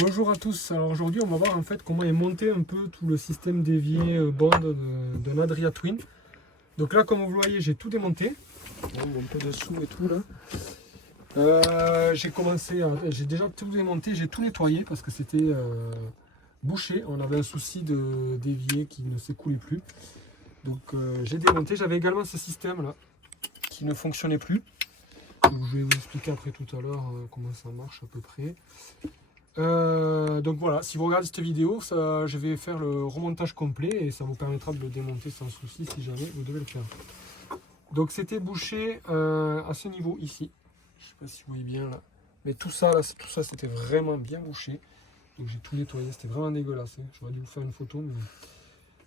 Bonjour à tous, alors aujourd'hui on va voir en fait comment est monté un peu tout le système d'évier Bond d'un Adria Twin. Donc là comme vous le voyez j'ai tout démonté, un peu dessous et tout là. J'ai déjà tout démonté, j'ai tout nettoyé parce que c'était bouché, on avait un souci d'évier qui ne s'écoulait plus. Donc j'ai démonté, j'avais également ce système là qui ne fonctionnait plus. Donc, je vais vous expliquer après tout à l'heure comment ça marche à peu près. Donc voilà, si vous regardez cette vidéo, je vais faire le remontage complet et ça vous permettra de le démonter sans souci si jamais vous devez le faire. Donc c'était bouché à ce niveau ici. Je sais pas si vous voyez bien là. Mais tout ça c'était vraiment bien bouché. Donc j'ai tout nettoyé, c'était vraiment dégueulasse. Hein. J'aurais dû vous faire une photo. Mais...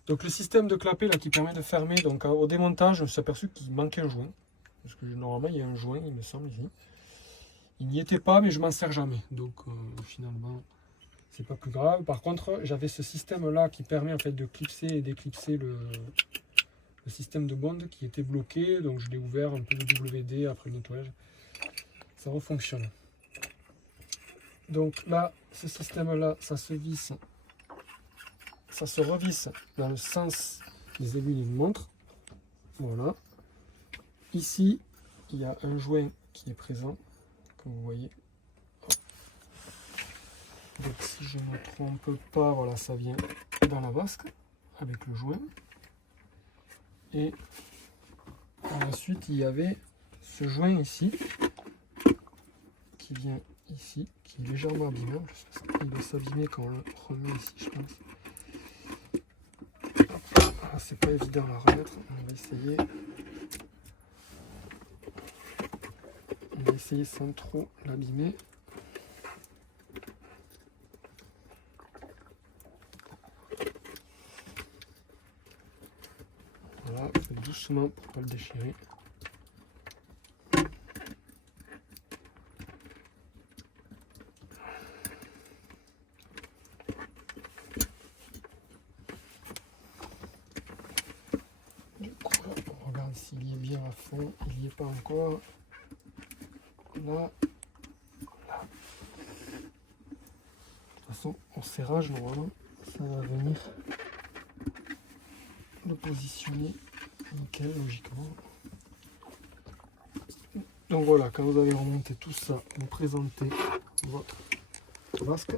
Donc le système de clapet là qui permet de fermer, donc au démontage, je me suis aperçu qu'il manquait un joint. Parce que normalement il y a un joint, il me semble ici. Il n'y était pas, mais je m'en sers jamais. Donc finalement, c'est pas plus grave. Par contre, j'avais ce système-là qui permet en fait de clipser et déclipser le système de Bond qui était bloqué. Donc je l'ai ouvert un peu de WD après le nettoyage. Ça refonctionne. Donc là, ce système-là, ça se visse, ça se revisse dans le sens des aiguilles d'une montre. Voilà. Ici, il y a un joint qui est présent, comme vous voyez. Donc si je ne me trompe pas, voilà, ça vient dans la vasque avec le joint. Et ensuite il y avait ce joint ici qui vient ici, qui est légèrement abîmé. Il va s'abîmer quand on le remet ici, je pense. Ah, c'est pas évident à la remettre, on va essayer. On va essayer sans trop l'abîmer. Voilà, faites doucement pour ne pas le déchirer. Du coup, là, on regarde s'il y est bien à fond. Il n'y est pas encore. Là. Là. De toute façon, au serrage, normalement, ça va venir le positionner nickel, logiquement. Donc voilà, quand vous avez remonté tout ça, vous présentez votre vasque.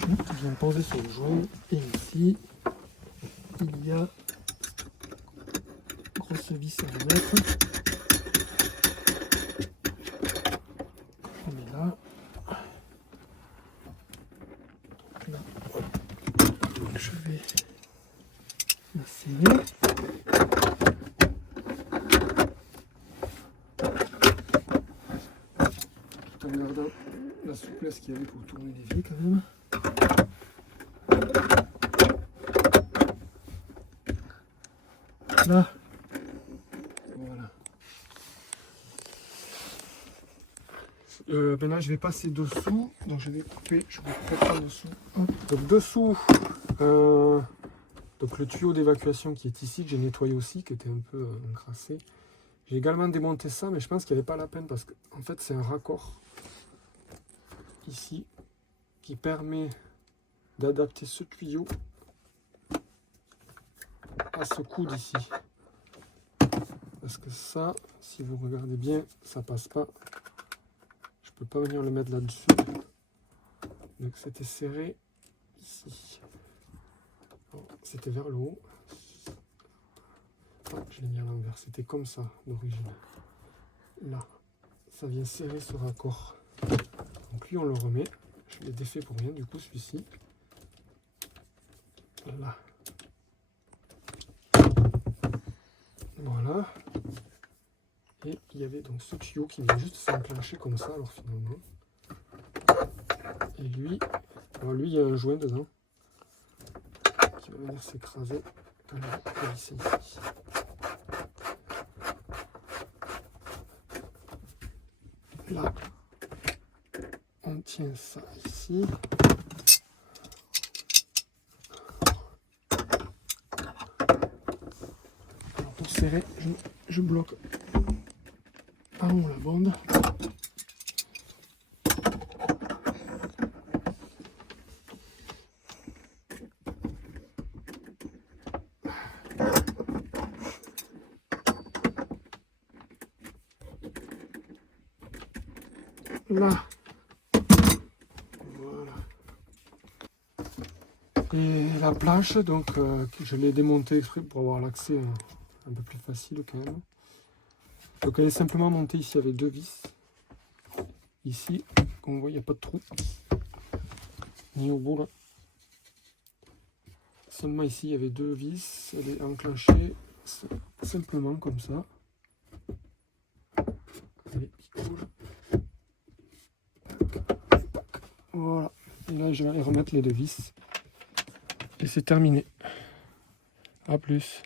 Je viens poser sur le joint. Et ici, il y a une grosse vis à remettre. On met là. Donc je vais la serrer. Tout en gardant la souplesse qu'il y avait pour tourner les vis quand même. Là, voilà. Maintenant je vais passer dessous, donc je vais couper, je vais couper en dessous. Donc dessous, donc le tuyau d'évacuation qui est ici, que j'ai nettoyé aussi, qui était un peu encrassé. J'ai également démonté ça, mais je pense qu'il n'y avait pas la peine parce que en fait c'est un raccord ici qui permet d'adapter ce tuyau à ce coude ici. Parce que ça, si vous regardez bien, ça passe pas. Je peux pas venir le mettre là-dessus. Donc c'était serré ici. C'était vers le haut. Ah, je l'ai mis à l'envers. C'était comme ça d'origine. Là, ça vient serrer ce raccord. Donc lui, on le remet. Je l'ai défait pour rien, du coup, celui-ci. Là. Voilà. Et il y avait donc ce tuyau qui vient juste s'enclencher comme ça, alors finalement. Et lui, alors lui, il y a un joint dedans qui va venir s'écraser quand il va glisser ici. Là, on tient ça ici. Alors pour serrer, je bloque en haut la bande. là. Voilà. Et la planche, donc je l'ai démontée exprès pour avoir l'accès un peu plus facile quand même. Donc elle est simplement montée ici avec 2 vis. Ici, comme on voit, il n'y a pas de trou. Ni au bout là. Seulement ici, il y avait 2 vis. Elle est enclenchée simplement comme ça. Allez, voilà. Et là, je vais aller remettre les 2 vis. Et c'est terminé. A plus.